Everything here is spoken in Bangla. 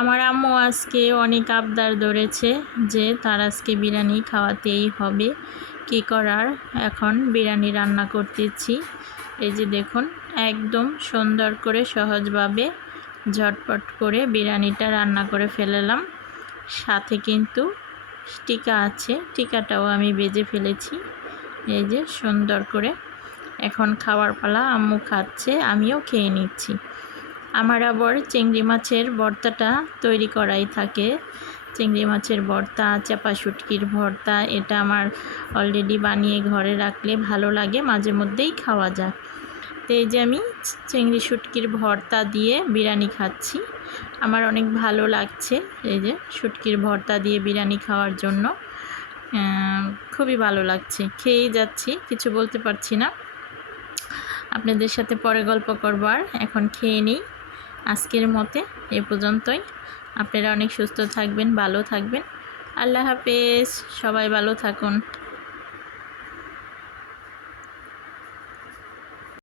আমার আম্মু আজকে অনেক আবদার ধরেছে যে তার আজকে বিরিয়ানি খাওয়াতেই হবে। কি করার, এখন বিরিয়ানি রান্না করতেছি। এই যে দেখুন, একদম সুন্দর করে সহজভাবে ঝটপট করে বিরিয়ানিটা রান্না করে ফেললাম। সাথে কিন্তু টিকা আছে, টিকাটাও আমি ভেজে ফেলেছি। এই যে সুন্দর করে এখন খাওয়ার পালা, আম্মু খাচ্ছে, আমিও খেয়ে নিচ্ছি। আমার আবার চিংড়ি মাছের ভর্তাটা তৈরি করাই থাকে। চিংড়ি মাছের ভর্তা, চাপা শুটকির ভর্তা, এটা আমার অলরেডি বানিয়ে ঘরে রাখলে ভালো লাগে, মাঝে মধ্যেই খাওয়া যায়। তো এই যে আমি চিংড়ি শুটকির ভর্তা দিয়ে বিরিয়ানি খাচ্ছি, আমার অনেক ভালো লাগছে। এই যে শুটকির ভর্তা দিয়ে বিরিয়ানি খাওয়ার জন্য খুবই ভালো লাগছে, খেয়েই যাচ্ছি, কিছু বলতে পারছি না। আপনাদের সাথে পরে গল্প করবার, এখন খেয়ে নিই। আজকের মতে এ পর্যন্তই। আপনারা অনেক সুস্থ থাকবেন, ভালো থাকবেন। আল্লাহ হাফেজ, সবাই ভালো থাকুন।